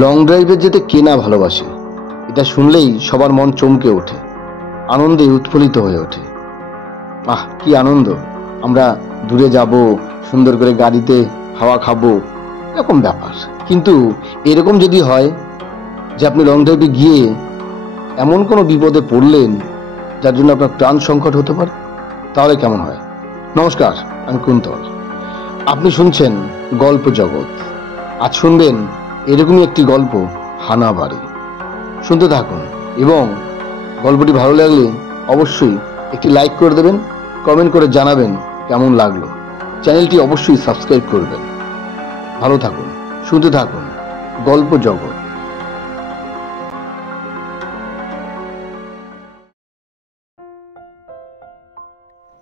Long ড্রাইভে যেতে কে না ভালোবাসে। এটা শুনলেই সবার মন চমকে ওঠে, আনন্দে উৎফুল্লিত হয়ে ওঠে। কি আনন্দ! আমরা দূরে যাব, সুন্দর করে গাড়িতে হাওয়া খাবো, এরকম ব্যাপার। কিন্তু এরকম যদি হয় যে আপনি লং ড্রাইভে গিয়ে এমন কোনো বিপদে পড়লেন যার জন্য আপনার প্রাণ সংকট হতে পারে, তাহলে কেমন হয়? নমস্কার, আমি কুন্তল। আপনি শুনছেন গল্প জগৎ। আজ শুনবেন এরকমই একটি গল্প, হানাবাড়ি। শুনতে থাকুন এবং গল্পটি ভালো লাগলে অবশ্যই একটি লাইক করে দেবেন, কমেন্ট করে জানাবেন কেমন লাগলো। চ্যানেলটি অবশ্যই সাবস্ক্রাইব করবেন। ভালো থাকুন, শুনতে থাকুন গল্প জগৎ।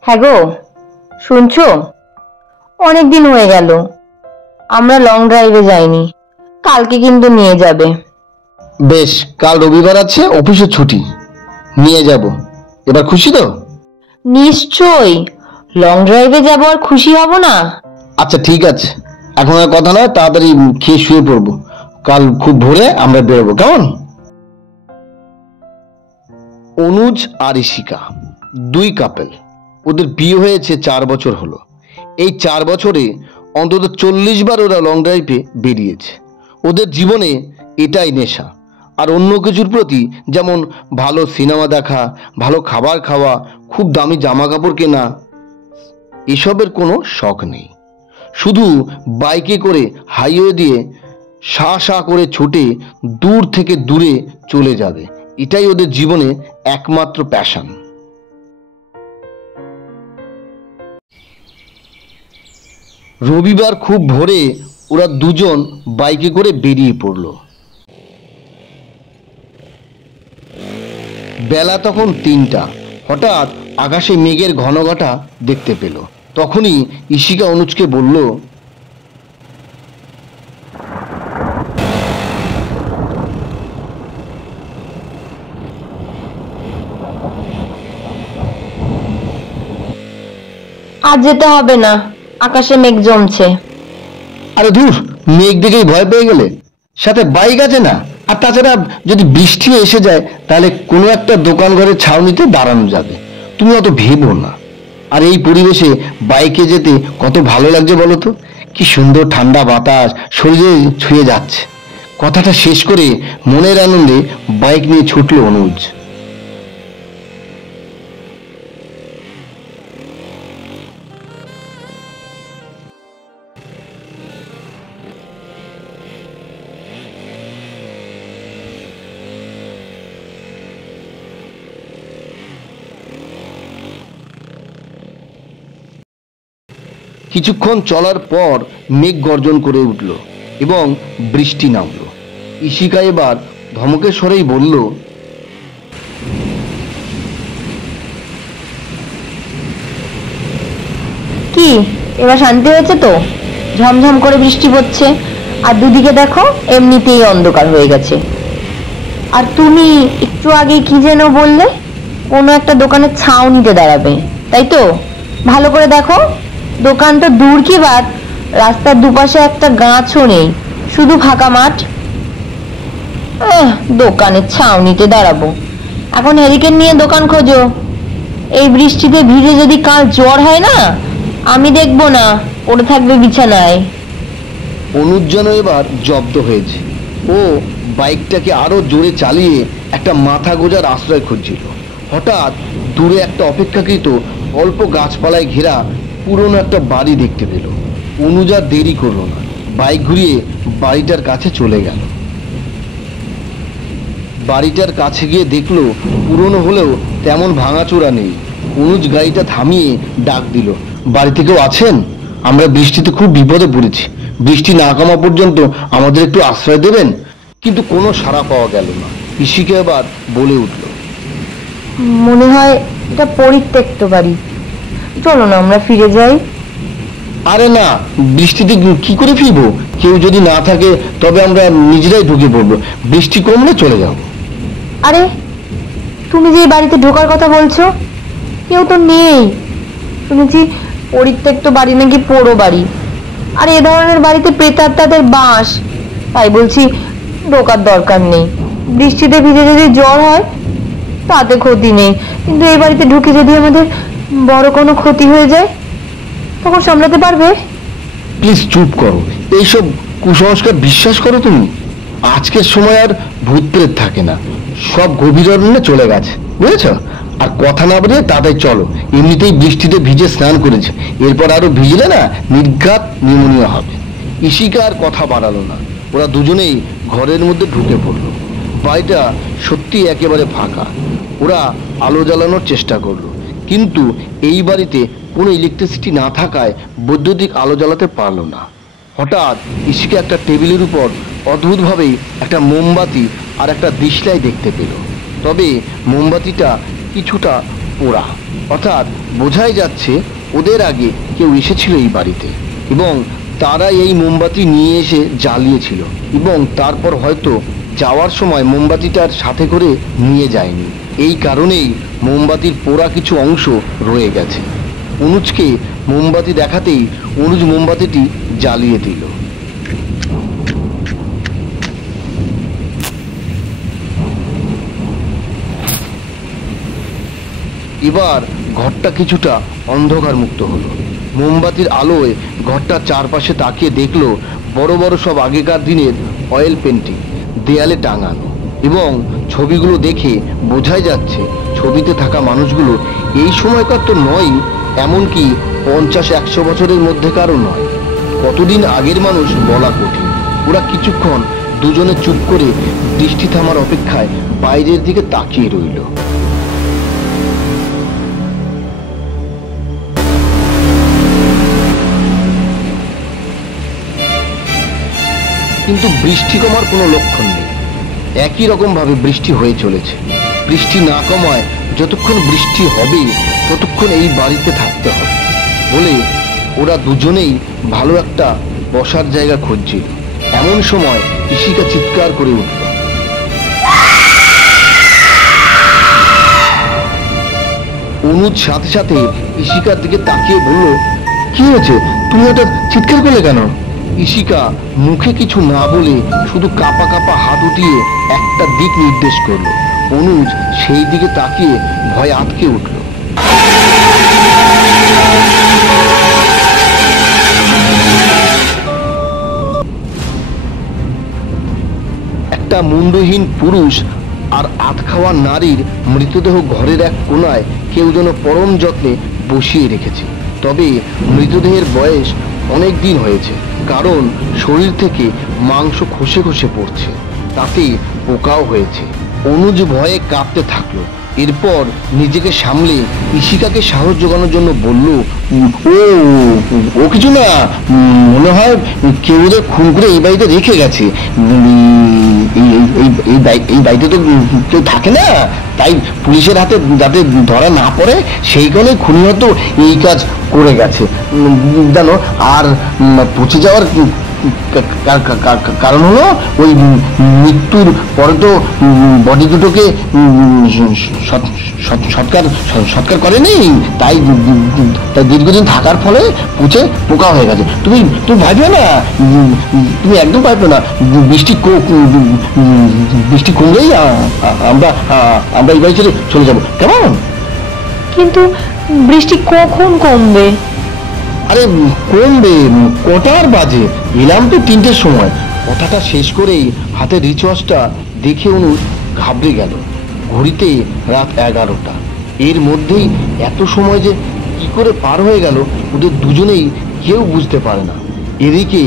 হ্যাঁ গো, শুনছো? অনেকদিন হয়ে গেল আমরা লং ড্রাইভে যাইনি। কালকে কিন্তু নিয়ে যাবে। বেশ, কাল রবিবার আছে, অফিসে ছুটি, নিয়ে যাব। এবার খুশি তো? নিশ্চয়ই, লং ড্রাইভে যাব আর খুশি হব না? আচ্ছা ঠিক আছে, এখন আর কথা নয়, তাড়াতাড়ি খেয়ে শুয়ে পড়বো। কাল খুব ভোরে আমরা বেরোবো, কেমন? অনুজ আর ইশিকা দুই কাপেল। ওদের বিয়ে হয়েছে 4 বছর হলো। এই 4 বছরে অন্তত 40 বার ওরা লং ড্রাইভে বেরিয়েছে। ওদের জীবনে এটাই নেশা। আর অন্য কিছুর প্রতি, যেমন ভালো সিনেমা দেখা, ভালো খাবার খাওয়া, খুব দামি জামা কাপড় কেনা, এসবের কোনো শখ নেই। শুধু বাইকে করে হাইওয়ে দিয়ে সা সা করে ছুটে দূর থেকে দূরে চলে যাবে, এটাই ওদের জীবনে একমাত্র প্যাশন। রবিবার খুব ভোরে ওরা দুজন বাইকে করে বেরিয়ে পড়ল। বেলা তখন 3টা। হঠাৎ আকাশে মেঘের ঘনঘটা দেখতে পেল। তখনই ইশিকা অনুজকে বলল, আজ যেতে হবে না, আকাশে মেঘ জমছে। আরে ধুর, মেঘ দেখেই ভয় পেয়ে গেলে? সাথে বাইক আছে না, আর তাছাড়া যদি বৃষ্টিও এসে যায় তাহলে কোনো একটা দোকান ঘরের ছাউনিতে দাঁড়ানো যাবে। তুমি অত ভেবো না। আর এই পরিবেশে বাইকে যেতে কত ভালো লাগছে বলো তো? কি সুন্দর ঠান্ডা বাতাস শরীরে ছুঁয়ে যাচ্ছে। কথাটা শেষ করে মনের আনন্দে বাইক নিয়ে ছুটল অনুজ। কিছুক্ষণ চলার পর মেঘ গর্জন করে উঠল এবং বৃষ্টি নামল। ইশিকা এবার ধমকের স্বরেই বলল, কি এবার শান্তি হয়েছে তো? ঝমঝম করে বৃষ্টি পড়ছে, আর দুদিকে দেখো এমনিতেই অন্ধকার হয়ে গেছে। আর তুমি একটু আগে কি যেন বললে, কোনো একটা দোকানের ছাউনিতে দাঁড়াবে, তাই তো? ভালো করে দেখো, দোকান তো দূর কি বাদ, রাস্তার দুপাশে একটা গাছও নেই, শুধু ফাঁকা মাঠ। দোকানের ছাউনিতে দাঁড়াবো? এখন হ্যারিকেন নিয়ে দোকান খোঁজো। এই বৃষ্টিতে ভিজে যদি কাল জ্বর হয় না, আমি দেখবো না, পড়ে থাকবে বিছানায়। অনুজ যেন এবার জব্দ হয়েছে। ও বাইকটাকে আরো জোরে চালিয়ে একটা মাথা গোজার আশ্রয় খুঁজছিল। হঠাৎ দূরে একটা অপেক্ষাকৃত অল্প গাছপালায় ঘেরা পুরনো একটা বাড়ি দেখতে পেল। অনুজ আর দেরি করলো না, বাইক ঘুরিয়ে বাড়িটার কাছে চলে গেল। বাড়িটার কাছে গিয়ে দেখলো পুরনো হলেও তেমন ভাঙাচোরা নেই। অনুজ গাড়িটা থামিয়ে ডাক দিল, বাড়িতে কেউ আছেন? আমরা বৃষ্টিতে খুব বিপদে পড়েছি, বৃষ্টি না কমা পর্যন্ত আমাদের একটু আশ্রয় দেবেন? কিন্তু কোনো সাড়া পাওয়া গেল না। ইশিকা এবার বলে উঠল, মনে হয় এটা পরিত্যক্ত বাড়ি, চলো না আমরা ফিরে যাই। আরে না, বৃষ্টিতে কি করে ফিরবো? কেউ যদি না থাকে তবে আমরা নিজেরাই ঢুকে পড়বো, বৃষ্টি কমলে চলে যাব। আরে তুমি যে বাড়িতে ঢোকার কথা বলছো, কেউ তো নেই। শুনেছি পরিত্যক্ত বাড়ি নাকি পোড়ো বাড়ি, আর এ ধরনের বাড়িতে প্রেতাত্মাদের বাস। তাই বলছি ঢোকার দরকার নেই। বৃষ্টিতে ভিজে যদি জ্বর হয় তাতে ক্ষতি নেই, কিন্তু এই বাড়িতে ঢুকে যদি আমাদের বড় কোনো ক্ষতি হয়ে যায় তখন সামলাতে পারবে? প্লিজ চুপ করো, এইসব কুসংস্কার বিশ্বাস করো তুমি? আজকের সময় আর ভূত প্রেত থাকে না, সব গভীর অরণ্যে চলে গেছে, বুঝেছ? আর কথা না বলে তাড়াতাড়ি চলো, এমনিতেই বৃষ্টিতে ভিজে স্নান করেছে, এরপর আরো ভিজলে না নির্ঘাত নিউমোনিয়া হবে। ইশিকা আর কথা বাড়ালো না, ওরা দুজনেই ঘরের মধ্যে ঢুকে পড়লো। বাড়িটা সত্যি একেবারে ফাঁকা। ওরা আলো জ্বালানোর চেষ্টা করলো, কিন্তু এই বাড়িতে কোনো ইলেকট্রিসিটি না থাকায় বৈদ্যুতিক আলো জ্বালাতে পারলো না। হঠাৎ ইশিকা একটা টেবিলের উপর অদ্ভুতভাবেই একটা মোমবাতি আর একটা দিশলাই দেখতে পেল। তবে মোমবাতিটা কিছুটা পোড়া, অর্থাৎ বোঝাই যাচ্ছে ওদের আগে কেউ এসেছিল এই বাড়িতে এবং তারা এই মোমবাতি নিয়ে এসে জ্বালিয়েছিল এবং তারপর হয়তো যাওয়ার সময় মোমবাতিটার সাথে করে নিয়ে যায়নি। এই কারণেই মোমবাতির পোড়া কিছু অংশ রয়ে গেছে। অনুজকে মোমবাতি দেখাতেই অনুজ মোমবাতিটি জ্বালিয়ে দিল। এবার ঘরটা কিছুটা অন্ধকার মুক্ত হলো। মোমবাতির আলোয় ঘরটার চারপাশে তাকিয়ে দেখলো বড় বড় সব আগেকার দিনের অয়েল পেন্টিং দেয়ালে টাঙানো, এবং ছবিগুলো দেখে বোঝাই যাচ্ছে ছবিতে থাকা মানুষগুলো এই সময়কার তো নয়, এমনকি 50-100 বছরের মধ্যেকারও নয়। কতদিন আগের মানুষ বলা কঠিন। ওরা কিছুক্ষণ দুজনে চুপ করে বৃষ্টি থামার অপেক্ষায় বাইরের দিকে তাকিয়ে রইল। কিন্তু বৃষ্টি কমার কোনো লক্ষণ নেই। একই রকম ভাবে বৃষ্টি হয়ে চলেছে। বৃষ্টি না কমায় যতক্ষণ বৃষ্টি হবে ততক্ষণ এই বাড়িতে থাকতে হবে বলে ওরা দুজনেই ভালো একটা বসার জায়গা খুঁজছিল। এমন সময় ইশিকা চিৎকার করে উঠল। অনুজ সাথে সাথে ইশিকার দিকে তাকিয়ে বলল, কি হয়েছে, তুমি এটা চিৎকার করলে কেন? ইশিকা মুখে কিছু না বলে শুধু কাঁপা কাঁপা হাত উঠিয়ে একটা দিক নির্দেশ করলো। অনুজ সেই দিকে তাকিয়ে ভয়ে আটকে উঠল। একটা মুন্ডহীন পুরুষ আর আধখাওয়া নারীর মৃতদেহ ঘরের এক কোণায় কেউ যেন পরম যত্নে বসিয়ে রেখেছে। তবে মৃতদেহের বয়স অনেক দিন হয়েছে, কারণ শরীর থেকে মাংস খসে খসে পড়ছে, তাতে পোকাও হয়েছে। অনুজ ভয়ে কাঁপতে থাকলো। এরপর নিজেকে সামলে ইশিকাকে সাহস জোগানোর জন্য বলল, ও ও কিছু না, মনে হয় কেউ ওদের খুন করে এই বাড়িতে রেখে গেছে। এই বাড়িতে তো কেউ থাকে না, তাই পুলিশের হাতে যাতে ধরা না পড়ে সেই কারণে খুনি হয়তো এই কাজ করে গেছে জানো। আর পচে যাওয়ার কারণ হলো ওই মৃত্যুর পরে তো বডি দুটোকে সৎকার করেনি, তাই দীর্ঘদিন থাকার ফলে পচে পোকা হয়ে গেছে। তুমি ভাববে না, তুমি একদম ভাববে না। বৃষ্টি কমলেই আমরা এই বাড়ি ছেড়ে চলে যাবো, কেমন? কিন্তু বৃষ্টি কখন কমবে? আরে কমবে, কটার বাজে? এলাম তো 3টের সময়। কথাটা শেষ করেই হাতের রিচওয়াচটা দেখে অনুজ ঘাবড়ে গেল। ঘড়িতে রাত 11টা। এর মধ্যেই এত সময় যে কি করে পার হয়ে গেল ওদের দুজনেই কেউ বুঝতে পারে না। এদিকে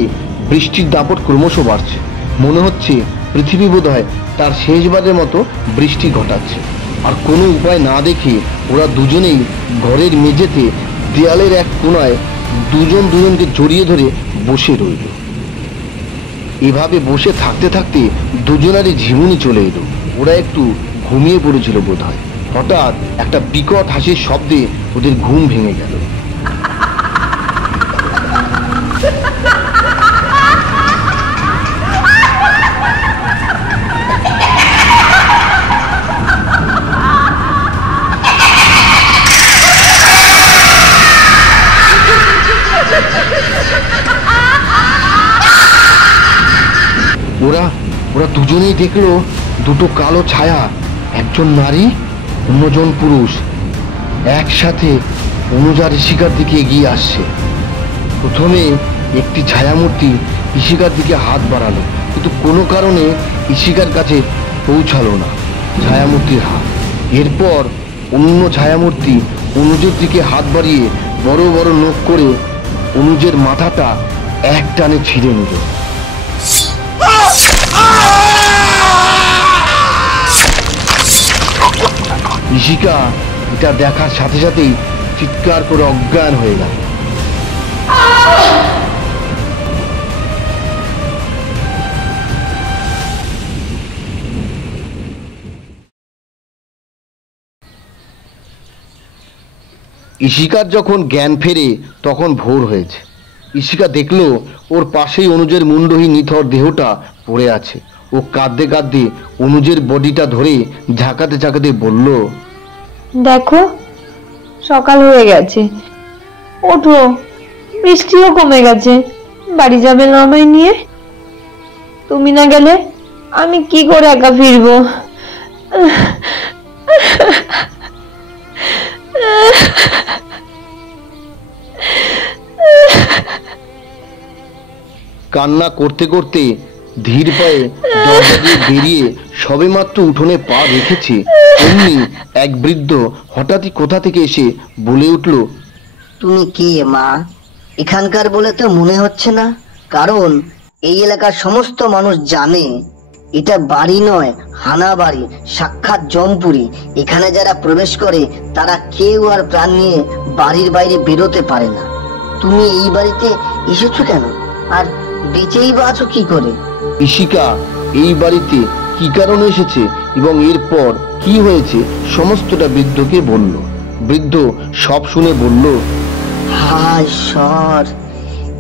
বৃষ্টির দাপট ক্রমশ বাড়ছে। মনে হচ্ছে পৃথিবী বোধহয় তার শেষবারের মতো বৃষ্টি ঘটাচ্ছে। আর কোনো উপায় না দেখে ওরা দুজনেই ঘরের মেঝেতে দেয়ালের এক কোণায় দুজনকে জড়িয়ে ধরে বসে রইল। এভাবে বসে থাকতে থাকতে দুজনারই ঝিমুনি চলে এলো। ওরা একটু ঘুমিয়ে পড়েছিল বোধহয়। হঠাৎ একটা বিকট হাসির শব্দে ওদের ঘুম ভেঙে গেল। ওরা দুজনেই দেখলো দুটো কালো ছায়া, একজন নারী অন্যজন পুরুষ, একসাথে অনুজা ঋষিকার দিকে এগিয়ে আসছে। প্রথমে একটি ছায়ামূর্তি ঋষিকার দিকে হাত বাড়ালো, কিন্তু কোনো কারণে ঋষিকার কাছে পৌঁছালো না ছায়ামূর্তির হাত। এরপর অন্য ছায়ামূর্তি অনুজের দিকে হাত বাড়িয়ে বড় বড় নখ করে অনুজের মাথাটা এক টানে ছিঁড়ে নিল। ঋষিকা এটা দেখার সাথে সাথেই চিৎকার করে অজ্ঞান হয়ে গেল। ঈশিকার যখন জ্ঞান ফেরে তখন ভোর হয়েছে। ঈশিকা দেখলো ওর পাশেই অনুজের মুন্ডহীন নিথর দেহটা পড়ে আছে। ও কাঁদতে কাঁদতে অনুজের বডিটা ধরে ঝাঁকাতে ঝাঁকাতে বলল, দেখো সকাল হয়ে গেছে, ওঠো, বৃষ্টিও কমে গেছে, বাড়ি যাবে না আমায় নিয়ে? তুমি না গেলে আমি কি করে একা ফিরবো? কান্না করতে করতে ধীর পায়ে দরজা দিয়ে বেরিয়ে সবেমাত্র উঠোনে পা রেখেছে, অমনি এক বৃদ্ধ হঠাৎই কোথা থেকে এসে বলে উঠল, তুমি কে মা? এখানকার বলে তো মনে হচ্ছে না, কারণ এই এলাকার সমস্ত মানুষ জানে এটা বাড়ি নয়, হানা বাড়ি, সাক্ষাৎ জমপুরি। এখানে যারা প্রবেশ করে তারা কেউ আর প্রাণ নিয়ে বাড়ির বাইরে বেরোতে পারে না। তুমি এই বাড়িতে এসেছো কেন, আর বেঁচেই বা আছো কি করে? ঈশিকা এই বাড়িতে কি কারণে এসেছে এবং এরপর কি হয়েছে সমস্তটা বৃদ্ধকে বলল। বৃদ্ধ সব শুনে বলল, হায় ঈশ্বর,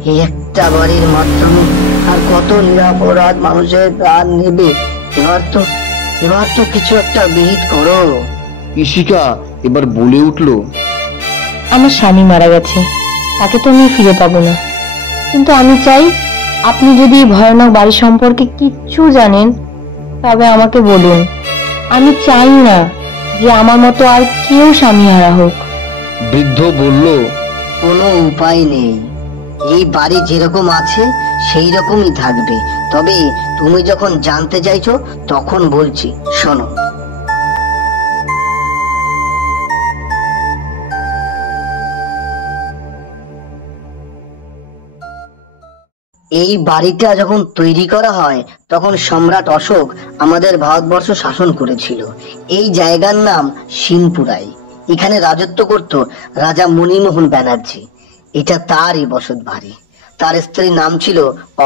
এই একটা বাড়ির মাধ্যমে আর কত নিরপরাধ মানুষের প্রাণ নেবে। এবার তো কিছু একটা বিহিত করো। ঈশিকা এবার বলে উঠল, আমার স্বামী মারা গেছে, তাকে তো আমি ফিরে পাবো না, কিন্তু আমি চাই আপনি যদি এই ভয়ানক বাড়ি সম্পর্কে কিচ্ছু জানেন তবে আমাকে বলুন। আমি চাই না যে আমার মতো আর কেউ স্বামী হারা হোক। বৃদ্ধ বলল, কোনো উপায় নেই, এই বাড়ি যেরকম আছে সেই রকমই থাকবে। তবে তুমি যখন জানতে চাইছো তখন বলছি, শোনো। এই বাড়িটা যখন তৈরি করা হয় তখন সম্রাট অশোক আমাদের ভারতবর্ষ শাসন করেছিল। এই জায়গার নাম সিনপুরাই। এখানে রাজত্ব করত রাজা মণিমোহন ব্যানার্জি। এটা তারই বসত বাড়ি। তার স্ত্রীর নাম ছিল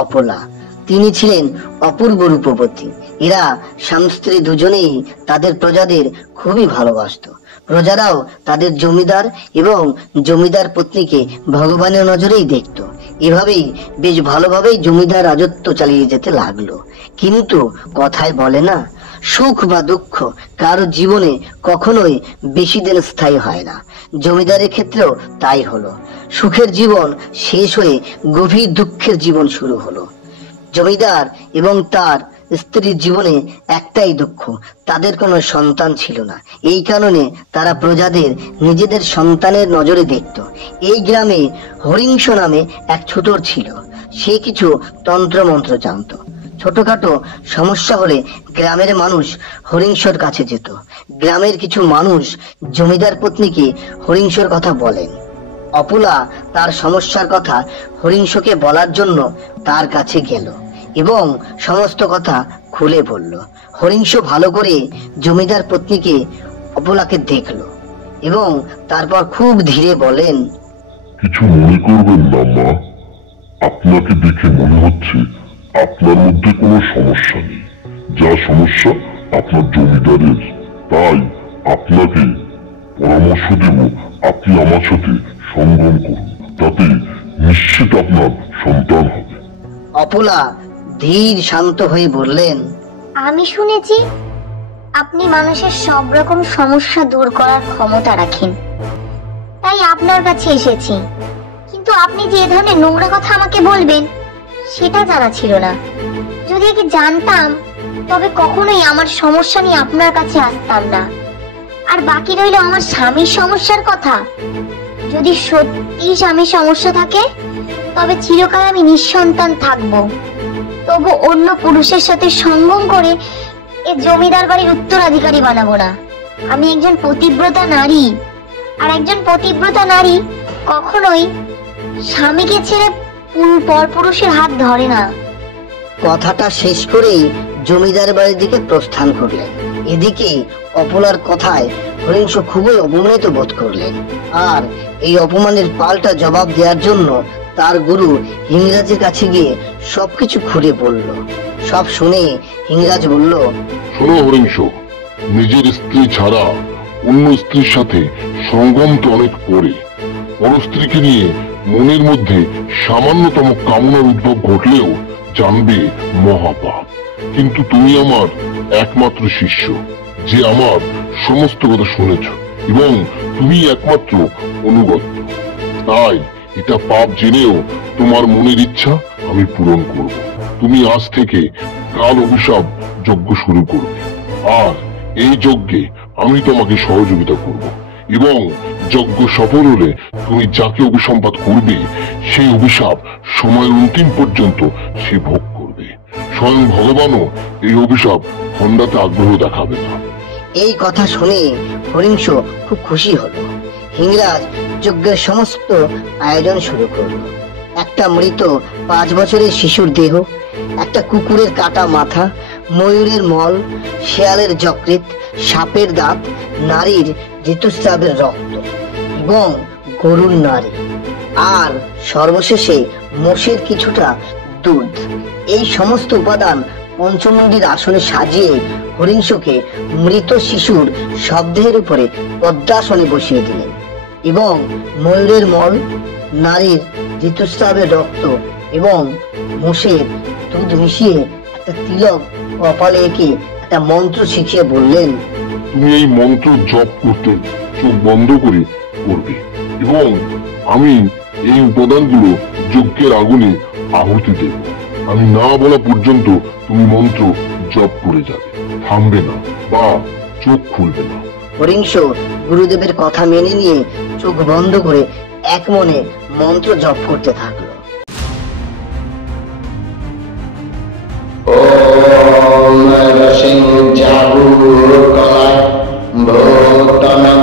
অপলা। তিনি ছিলেন অপূর্ব রূপবতী। এরা স্বামী স্ত্রী দুজনেই তাদের প্রজাদের খুবই ভালোবাসতো। প্রজারাও তাদের জমিদার এবং জমিদার পত্নীকে ভগবানের নজরেই দেখতো। এভাবেই বেশ ভালোভাবেই জমিদার রাজত্ব চালিয়ে যেতে লাগলো। কিন্তু কথায় বলে না, সুখ বা দুঃখ কারো জীবনে কখনোই বেশি দিন স্থায়ী হয় না। জমিদারের ক্ষেত্রেও তাই হলো। সুখের জীবন শেষ হয়ে গভীর দুঃখের জীবন শুরু হলো। জমিদার এবং তার স্ত্রীর জীবনে একটাই দুঃখ, তাদের কোনো সন্তান ছিল না। এই কারণে তারা প্রজাদের নিজেদের সন্তানের নজরে দেখত। এই গ্রামে হরিংস নামে এক ছুতর ছিল। সে কিছু তন্ত্র মন্ত্র জানত। ছোটখাটো সমস্যা হলে গ্রামের মানুষ হরিংসর কাছে যেত। গ্রামের কিছু মানুষ জমিদার পত্নীকে হরিংসর কথা বলেন। অপুলা তার সমস্যার কথা হরিংসকে বলার জন্য তার কাছে গেল এবং সমস্ত কথা খুলে বলল। হরিংস ভালো করে জমিদার পত্নীকে অপুলাকে দেখলো এবং তারপর খুব ধীরে বলেন, কিছু মনে করবেন না মা, আপনাকে দেখে মনে হচ্ছে আপনার মধ্যে কোনো সমস্যা নেই। যা সমস্যা আপনার জমিদারের, তাই আপনাকে পরামর্শ দেব আপনি আমার সাথে সঙ্গম করুন, তাতে নিশ্চিত আপনার সন্তান হবে। অপুলা ধীর শান্ত হয়ে বললেন, আমি শুনেছি আপনি মানুষের সব রকম সমস্যা দূর করার ক্ষমতা রাখেন, তাই আপনার কাছে এসেছি। কিন্তু আপনি যে এ ধরনের নোংরা কথা আমাকে বলবেন সেটা জানা ছিল না। যদি আগে জানতাম তবে কখনোই আমার সমস্যা নিয়ে আপনার কাছে আসতাম না। আর বাকি রইল আমার স্বামীর সমস্যার কথা। যদি সত্যি স্বামীর সমস্যা থাকে তবে চিরকাল আমি নিঃসন্তান থাকবো। তবু অন্য পুরুষের সাথে সঙ্গম করে এ জমিদার বাড়ির উত্তরাধিকারী বানাবো না। আমি একজন পতিব্রতা নারী, আর একজন পতিব্রতা নারী কখনোই স্বামীকে ছেড়ে পরপুরুষের হাত ধরে না। কথাটা শেষ করেই জমিদার বাড়ির দিকে প্রস্থান করলেন। এদিকে অপলার কথায় হরিংশ খুবই অপমানিত বোধ করলেন, আর এই অপমানের পাল্টা জবাব দেওয়ার জন্য তার গুরু হিংরাজের কাছে গিয়ে সবকিছু খুলে বলল। সব শুনে হিংরাজ বলল, শোনো হরিংশ, নিজের স্ত্রী ছাড়া অন্য স্ত্রীর সাথে সঙ্গম তো অনেক পরে। পরস্ত্রীকে নিয়ে মনের মধ্যে সামান্যতম কামনার উদ্ভব ঘটলেও জানবে মহাপাপ। কিন্তু তুমি আমার একমাত্র শিষ্য, যে আমার সমস্ত কথা শুনেছ, এবং তুমি একমাত্র অনুগত। তাই এটা পাপ জেনেও তোমার মনের ইচ্ছা আমি পূরণ করব। তুমি আজ থেকে কাল অভিশাপ যজ্ঞ শুরু করবে, আর এই যজ্ঞে আমি তোমাকে সহযোগিতা করব, এবং যজ্ঞ সফল হলে তুমি যাকে অভিসম্পাত করবে সেই অভিশাপ সময়ের অন্তিম পর্যন্ত সে ভোগ করবে। স্বয়ং ভগবানও এই অভিশাপ খণ্ডাতে আগ্রহ দেখাবে না। এই কথা শুনে হরিংশ খুব খুশি হলো। হিংরাজ যজ্ঞের সমস্ত আয়োজন শুরু করলো। একটা মৃত 5 বছরের শিশুর দেহ, একটা কুকুরের কাটা মাথা, ময়ূরের মল, শেয়ালের যকৃৎ, সাপের দাঁত, নারীর ঋতুস্রাবের রক্ত এবং গরুর নারী, আর সর্বশেষে মোষের কিছুটা দুধ। এই সমস্ত উপাদান পঞ্চমুণ্ডির আসনে সাজিয়ে হরিংশকে মৃত শিশুর শবদেহের উপরে পদ্মাসনে বসিয়ে দিলেন, এবং ময়ূরের মল, নারীর ঋতুস্রাবের রক্ত এবং মোষের দুধ মিশিয়ে একটা তিলক কপালে এঁকে একটা মন্ত্র শিখিয়ে বললেন, তুমি এই মন্ত্র জপ করতে চোখ বন্ধ করে করবে, এবং আমি এই উপাদানগুলো যজ্ঞের আগুনে আহুতি দেব। আমি না বলা পর্যন্ত তুমি মন্ত্র জপ করে যাবে, থামবে না বা চোখ খুলবে না। হরিংশ গুরুদেবের কথা মেনে নিয়ে চোখ বন্ধ করে এক মনে মন্ত্র জপ করতে থাকলো। ওম রসিং জাগুরকলায় ভূতনং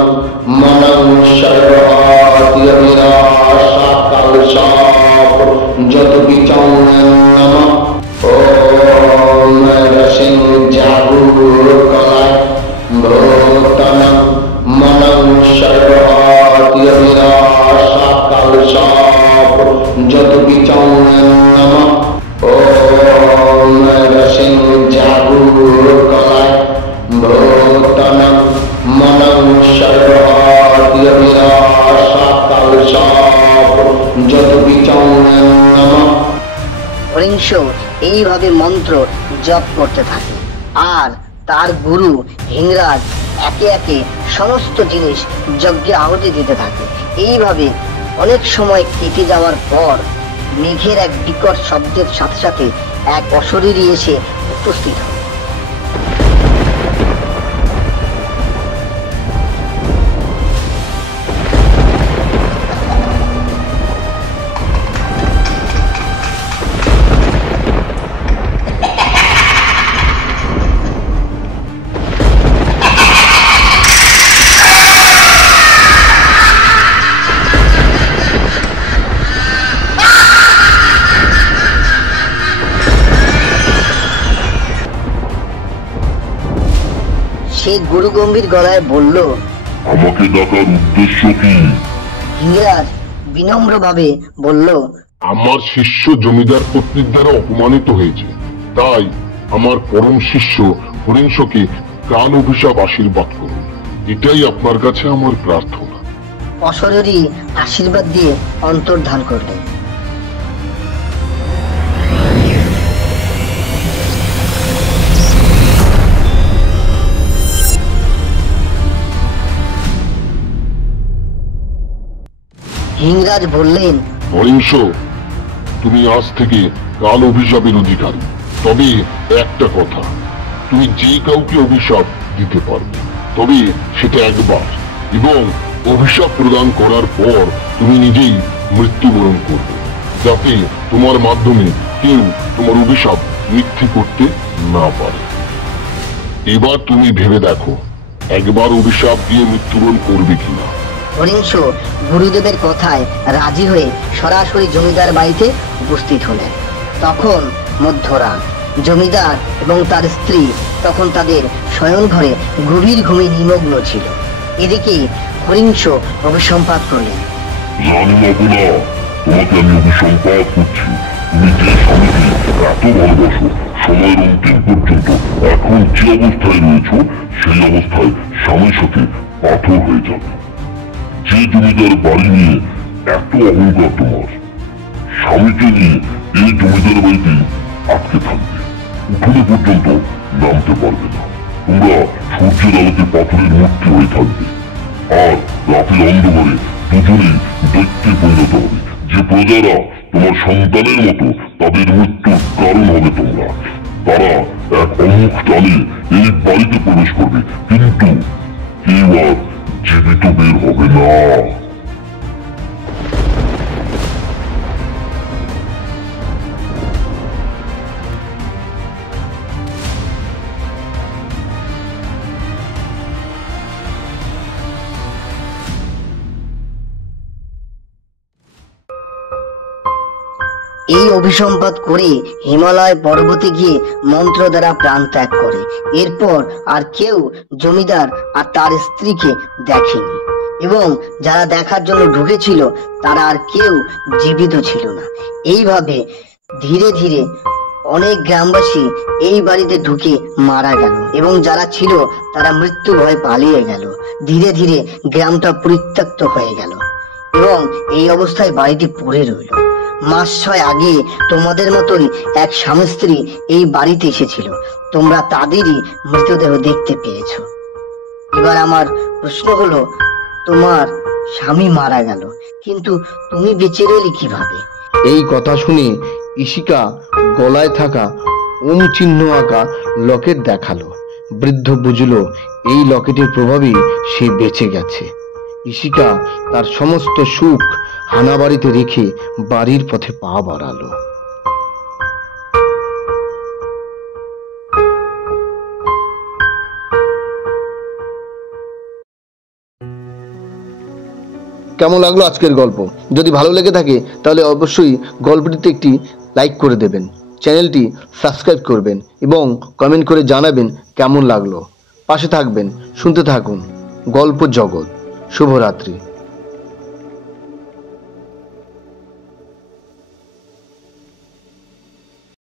মনং সর্বাতিবিনাশাকাল সাপ যত বিচং নমঃ। ওম রসিং জাগুরকলায় ভূতনং মনং সর্বাতিবিনাশাকাল সাপ যত বিচং নমঃ। ওম রসিং জাগুরকলায় ভূতনং মনং সর্বাতিবিনাশাকাল সাপ যত বিচং নমঃ। হরিংশ এইভাবে মন্ত্র জপ করতে থাকে, আর তার গুরু হিংরাজ একে একে সমস্ত জিনিস যজ্ঞে আহুতি দিতে থাকে। এইভাবে অনেক সময় কেটে যাওয়ার পর মেঘের এক বিকট শব্দের সাথে সাথে এক অশরীরী এসে উপস্থিত হয়। সে গুরু গম্ভীর গলায় বলল, আমাকে ডাকার উদ্দেশ্য কি? হিংরাজ বিনম্রভাবে বলল, আমার শিষ্য জমিদার পত্নীর দ্বারা অপমানিত হয়েছে, তাই আমার পরম শিষ্য হরিংশকে কাল অভিশাপ আশীর্বাদ করুন। এটাই আপনার কাছে আমার প্রার্থনা। অশরীরী আশীর্বাদ দিয়ে অন্তর্ধান করলেন। হিংরাজ বললেন, হরিংশ, তুমি আজ থেকে কাল অভিশাপের অধিকারী। তবে একটা কথা, তুমি যে কাউকে অভিশাপ দিতে পারবে, তবে সেটা একবার, এবং অভিশাপ প্রদান করার পর তুমি নিজেই মৃত্যুবরণ করবে, যাতে তোমার মাধ্যমে কেউ তোমার অভিশাপ মিথ্যে করতে না পারে। এবার তুমি ভেবে দেখো, একবার অভিশাপ দিয়ে মৃত্যুবরণ করবে কিনা। হরিংশ গুরুদেবের কথায় রাজি হয়ে সরাসরি জমিদার বাড়িতে উপস্থিত হলেন। তখন মধ্যরাত। জমিদার এবং তার স্ত্রী তখন তাদের শয়ন ঘরে গভীর ঘুমে নিমগ্ন ছিল। এদিকে হরিংশ অভিসম্পাত করলেন। জানি না বোনা, তোমাকে আমি অভিসম্পাত করছি। তুমি যে স্বামীকে এত ভালোবাসো, সময়ের অন্তিম পর্যন্ত এখন যে অবস্থায় রয়েছো সেই অবস্থায় স্বামীর সাথে পাথর হয়ে যাবে। যে জমিদার বাড়ি নিয়ে এত অহংকার তোমার, স্বামীকে নিয়ে এই জমিদার বাড়িতে আটকে থাকবে, উঠোনে পর্যন্ত নামতে পারবে না। তোমরা সূর্যের আলোতে পাথরের মূর্তি হয়ে থাকবে, আর রাতের অন্ধকারে দুজনেই দৈত্যে পরিণত হবে। যে প্রজারা তোমার সন্তানের মতো, তাদের মৃত্যুর কারণ হবে তোমরা। তারা এক অমুখ টানে এই বাড়িতে প্রবেশ করবে, কিন্তু কেউ আর জীবিত বের হবে না। এই অভিসম্পাত করে হিমালয় পর্বতে গিয়ে মন্ত্র দ্বারা প্রাণ ত্যাগ করে। এরপর আর কেউ জমিদার আর তার স্ত্রীকে দেখেনি, এবং যারা দেখার জন্য ঢুকেছিল তারা আর কেউ জীবিত ছিল না। এইভাবে ধীরে ধীরে অনেক গ্রামবাসী এই বাড়িতে ঢুকে মারা গেল, এবং যারা ছিল তারা মৃত্যু ভয়ে পালিয়ে গেল। ধীরে ধীরে গ্রামটা পরিত্যক্ত হয়ে গেল, এবং এই অবস্থায় বাড়িটি পড়ে রইল। মাস 6 আগে তোমাদের মতোই এক স্বামী স্ত্রী এই বাড়িতে এসেছিল, তোমরা তাদেরই মৃতদেহ দেখতে পেয়েছো। এবার আমার প্রশ্ন হলো, তোমার স্বামী মারা গেল, কিন্তু তুমি বেঁচে রইলি কিভাবে? এই কথা শুনে ইশিকা গলায় থাকা ওম চিহ্ন আঁকা লকেট দেখালো। বৃদ্ধ বুঝলো এই লকেটের প্রভাবে সে বেঁচে গেছে। ইশিকা তার সমস্ত সুখ হানাবাড়িতে রেখে বাড়ির পথে পা বাড়ালো। কেমন লাগলো আজকের গল্প? যদি ভালো লেগে থাকে তাহলে অবশ্যই গল্পটিতে একটি লাইক করে দেবেন, চ্যানেলটি সাবস্ক্রাইব করবেন এবং কমেন্ট করে জানাবেন কেমন লাগলো। পাশে থাকবেন, শুনতে থাকুন গল্প জগৎ। শুভরাত্রি।